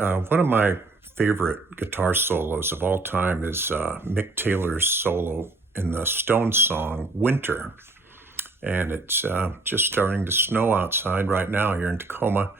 one of my favorite guitar solos of all time is Mick Taylor's solo in the Stones song, Winter. And it's just starting to snow outside right now here in Tacoma.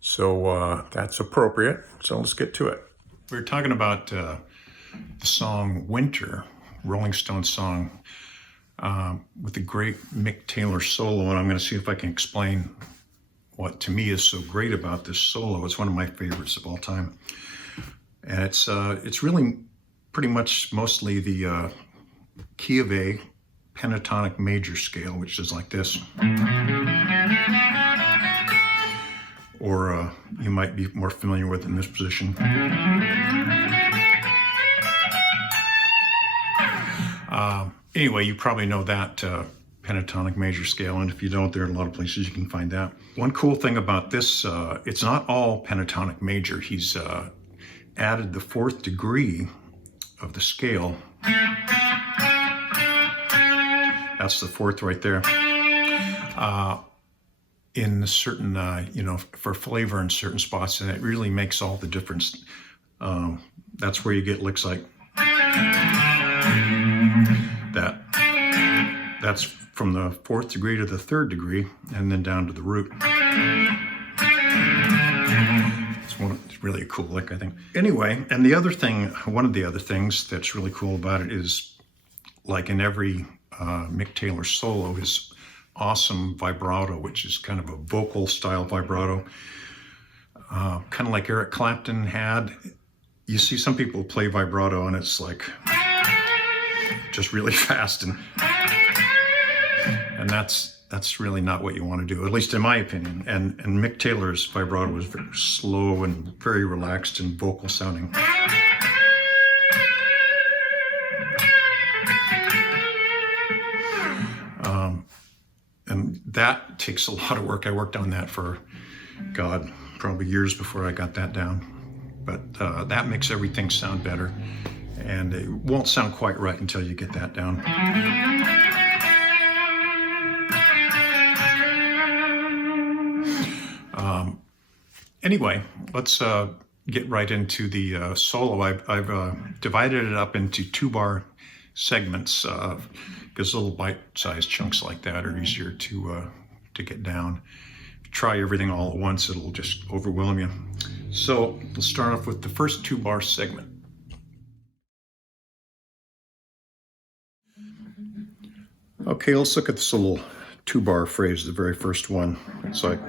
So that's appropriate. So let's get to it. We were talking about the song Winter, Rolling Stones song, with the great Mick Taylor solo. And I'm going to see if I can explain what to me is so great about this solo. It's one of my favorites of all time. And it's really pretty much mostly the key of A pentatonic major scale, which is like this. Or you might be more familiar with in this position. Anyway, you probably know that pentatonic major scale, and if you don't, there are a lot of places you can find that. One cool thing about this, it's not all pentatonic major. He's added the fourth degree of the scale. That's the fourth right there. In certain, for flavor in certain spots, and it really makes all the difference. That's where you get licks like that. That's from the fourth degree to the third degree, and then down to the root. It's really a cool lick, I think. Anyway, and the other thing, one of the other things that's really cool about it is, like in every Mick Taylor solo, his awesome vibrato, which is kind of a vocal style vibrato, kind of like Eric Clapton had. You see some people play vibrato and it's like just really fast, and that's really not what you want to do, at least in my opinion. And Mick Taylor's vibrato was very slow and very relaxed and vocal sounding. And that takes a lot of work. I worked on that for, God, probably years before I got that down. But that makes everything sound better. And it won't sound quite right until you get that down. Anyway, let's get right into the solo. I've divided it up into 2-bar segments, because little bite-sized chunks like that are easier to get down. If you try everything all at once, it'll just overwhelm you. So let's start off with the first 2-bar segment. Okay, let's look at this little 2-bar phrase, the very first one. It's like,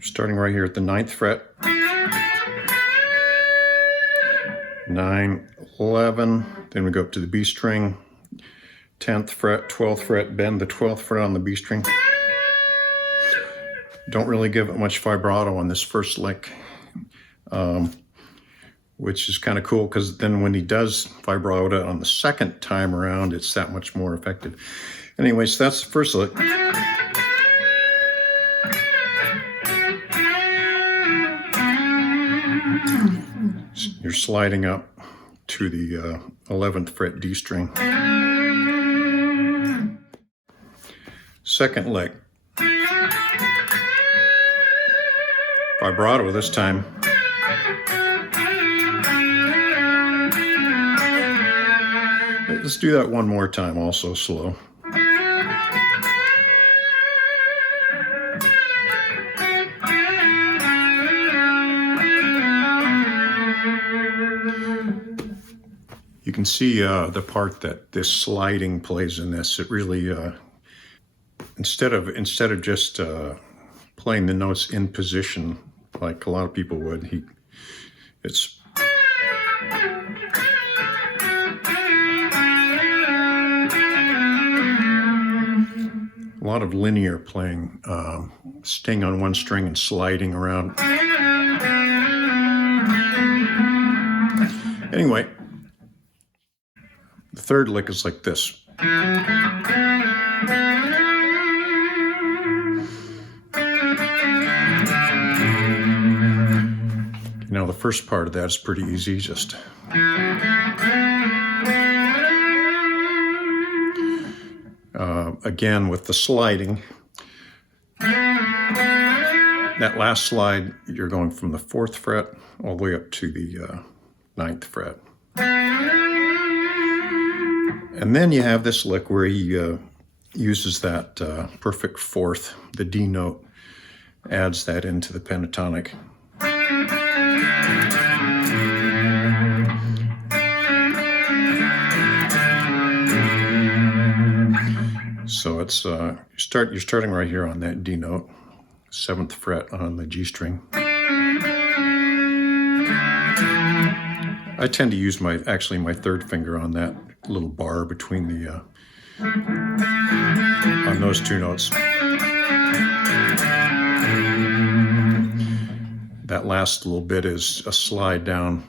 starting right here at the 9th fret, 9, 11, then we go up to the B string, 10th fret, 12th fret, bend the 12th fret on the B string. Don't really give it much vibrato on this first lick, which is kind of cool, because then when he does vibrato on the second time around, it's that much more effective. Anyway, so that's the first lick. You're sliding up to the 11th fret D string. Second lick. Vibrato this time. Let's do that one more time, also slow. You can see the part that this sliding plays in this. It really, instead of just playing the notes in position like a lot of people would, it's a lot of linear playing, staying on one string and sliding around. Anyway, the third lick is like this. Now the first part of that is pretty easy, just Again, with the sliding, that last slide, you're going from the 4th fret all the way up to the 9th fret. And then you have this lick where he uses that perfect 4th, the D note, adds that into the pentatonic. So it's you're starting right here on that D note, 7th fret on the G string. I tend to use my 3rd finger on that little bar between the on those 2 notes. That last little bit is a slide down,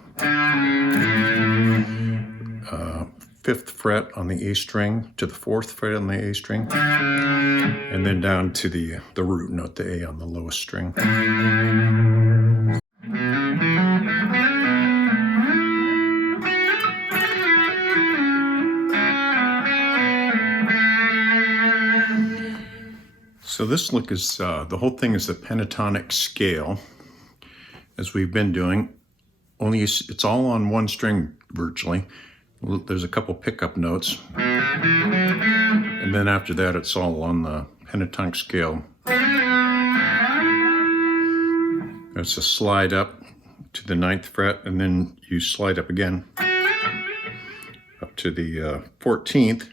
5th fret on the A string to the 4th fret on the A string, and then down to the root note, the A on the lowest string. So this lick is, the whole thing is a pentatonic scale, as we've been doing, only it's all on 1 string virtually. There's a couple pickup notes, and then after that it's all on the pentatonic scale. It's a slide up to the 9th fret, and then you slide up again up to the 14th.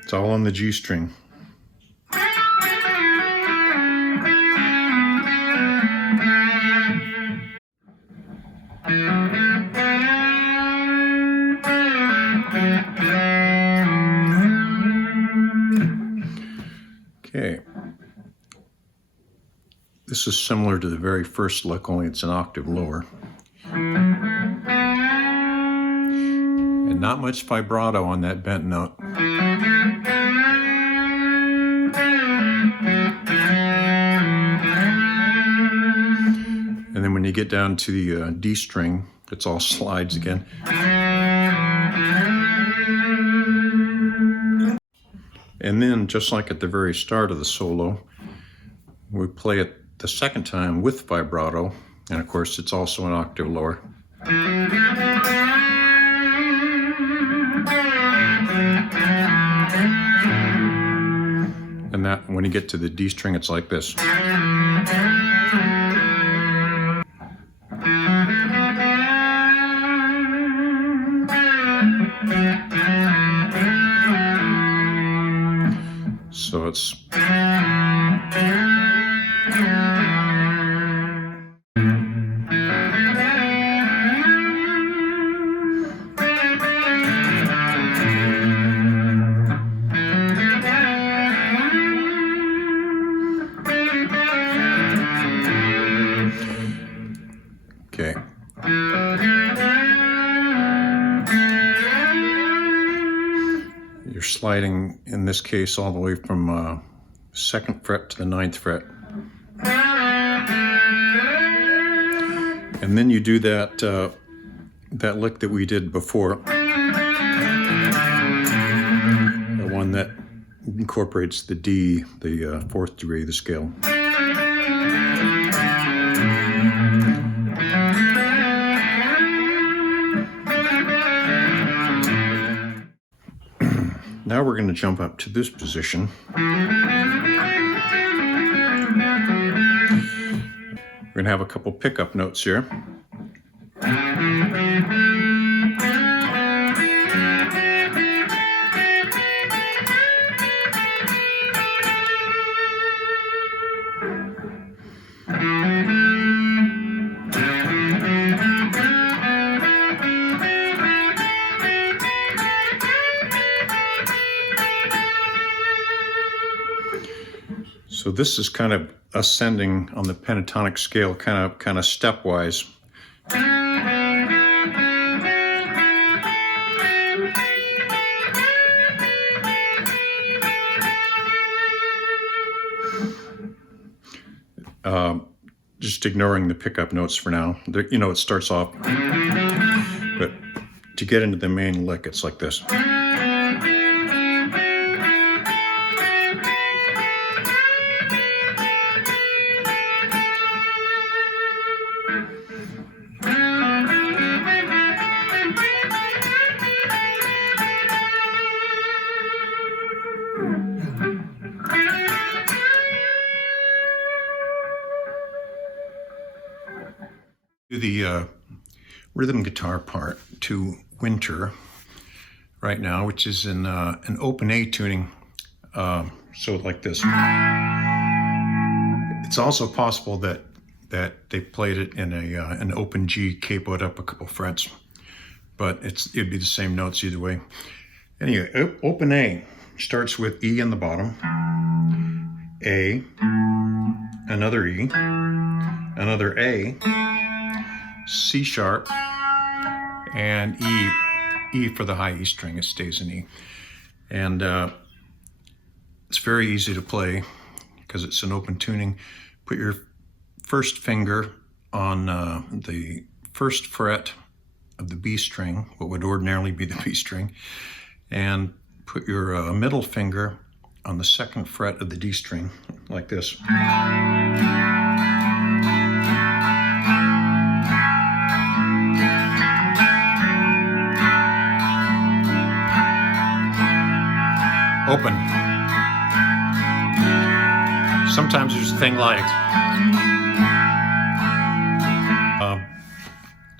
It's all on the G string. Okay. This is similar to the very first lick, only it's an octave lower. And not much vibrato on that bent note. And then when you get down to the D string, it's all slides again. And then, just like at the very start of the solo, we play it the second time with vibrato, and of course it's also an octave lower. And that, when you get to the D string, it's like this. So it's okay. You're sliding, in this case, all the way from 2nd fret to the 9th fret. And then you do that that lick that we did before, the one that incorporates the D, the 4th degree of the scale. Now we're going to jump up to this position. We're going to have a couple pickup notes here. So this is kind of ascending on the pentatonic scale, kind of stepwise. Just ignoring the pickup notes for now. You know, it starts off, but to get into the main lick, it's like this. The rhythm guitar part to Winter right now, which is in an open A tuning, so like this. It's also possible that they played it in an open G, capoed up a couple frets, but it'd be the same notes either way. Anyway, open A starts with E in the bottom, A, another E, another A, C sharp, and E for the high E string. It stays in E. And it's very easy to play because it's an open tuning. Put your first finger on the first fret of the B string, what would ordinarily be the B string, and put your middle finger on the second fret of the D string, like this. Open. Sometimes there's a thing like,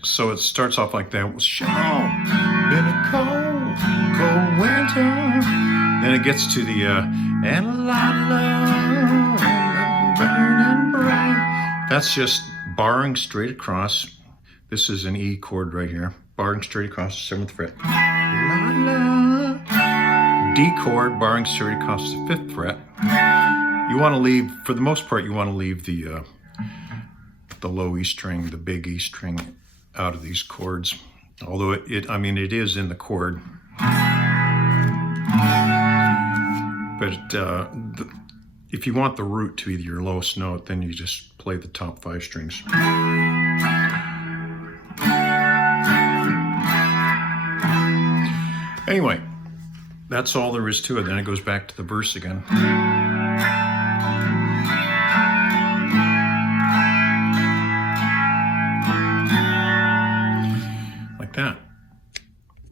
so it starts off like that. Show, been a cold, cold winter. Then it gets to the, and a lot of love, burning bright. That's just barring straight across. This is an E chord right here. Barring straight across the 7th fret. La, la. D chord, barring straight across the 5th fret. You want to leave, for the most part, you want to leave the low E string, the big E string, out of these chords. Although it is in the chord. But if you want the root to be your lowest note, then you just play the top 5 strings. Anyway. That's all there is to it. Then it goes back to the verse again.